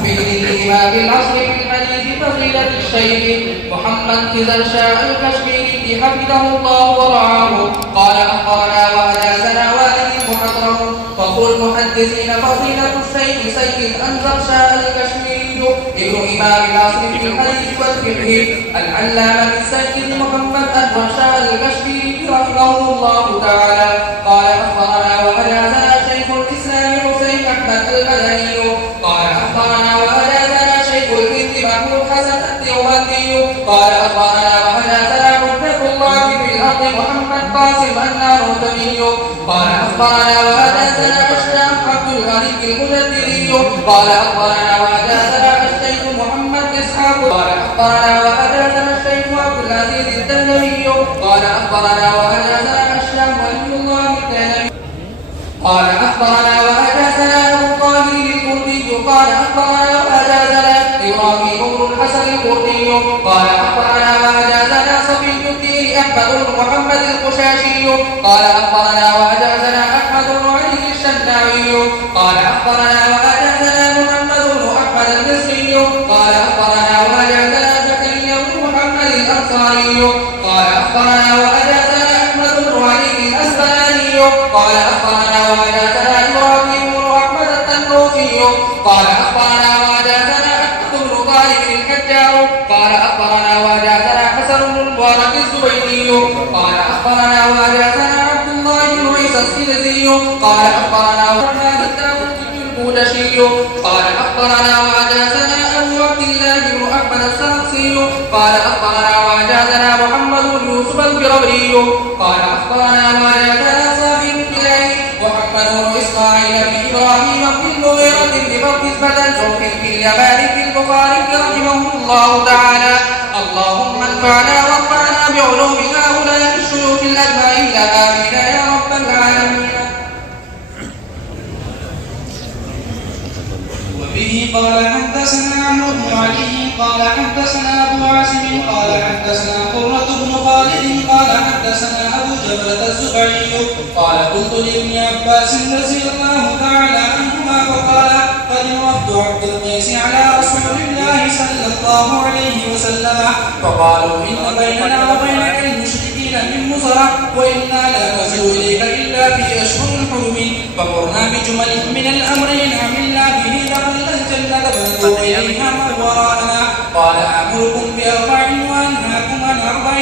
في الإمام العصر في الحديث فضيلة الشيخ محمد خزر شاء الكشميري حفظه الله ورعاه قال أخبرنا وأجازنا والد محضره فقل المحدثين فضيلة الشيخ سيد أنزر شاء الكشميري ابن إمام العصر في الحديث والفقه العلامة السيد محمد أنور شاء الكشميري رحمه الله تعالى قال أخبرنا وأجازنا شيخ الإسلام حسين أحمد المدني قال أخبرنا وأجازنا شيخ الهند محمود حسن الديوبندي قال أخبرنا وأجازنا مدة الله في الأرض محمد قاسم الناروتمي قال أخبرنا وأجازنا الشام عبد الملك المجددي قال أخبرنا وأجازنا الشيخ محمد إسحاق قال أخبرنا وأجازنا الشيخ عبد العزيز الدلوي قال أخبرنا وأجازنا الشام ولي الله الدلوي قال أخبرنا وأجازنا أبو الطاهر الكردي قال أخبرنا وأجازنا إبراهيم بن الحسن الكردي قال أخبرنا وأجازنا صفي الدين أحمد بن محمد القشاشي قال أخبرنا وأجازنا أحمد بن علي الشناوي قال أخبرنا وأجازنا محمد بن أحمد المصري قال أخبرنا وأجازنا زكريا بن محمد الأنصاري قال أخبرنا وأجازنا أحمد بن علي الأسبلاني قال أخبرنا وأجازنا إبراهيم بن أحمد التنوخي قال أخبرنا وأجازنا أحمد بن طالب الحجار قال أخبرنا وأجازنا حسن بن المبارك الزبيدي قال أخبرنا وأجازنا عبد الله بن عيسى السلزي قال أخبرنا وأجازنا الداوودي البودشي قال أخبرنا وأجازنا أبو عبد الله بن أحمد السرخسي قال أخبرنا وأجازنا محمد بن يوسف البربري قال أخبرنا وأجازنا صاحب الكلام ومحمد بن إسماعيل بن إبراهيم بن المغيرة بن نسبة زوج في اليمان في البخاري رحمه الله تعالى اللهم انفعنا وارفعنا بعلوم هؤلاء الشيوخ الأجمعين آمين يا رب العالمين. وبه قال حدثنا عمرو بن علي قال حدثنا أبو عاصم قال حدثنا قرة بن خالد قال حدثنا أبو جبلة الزبعي قال قلت لابن عباس رضي الله تعالى عنهما فقال قدم وفد عبد القيس على رسول الله صلى الله عليه وسلم فقالوا إن بيننا وبينك المشركين من مزرع وإنا لا نصل إليك إلا في أشهر الحرم فمرنا بجمل من الأمرين عملنا به دخلنا الجنة فنظر إليها ما وراءنا قال أمركم بأربع وأنهاكم عن أربع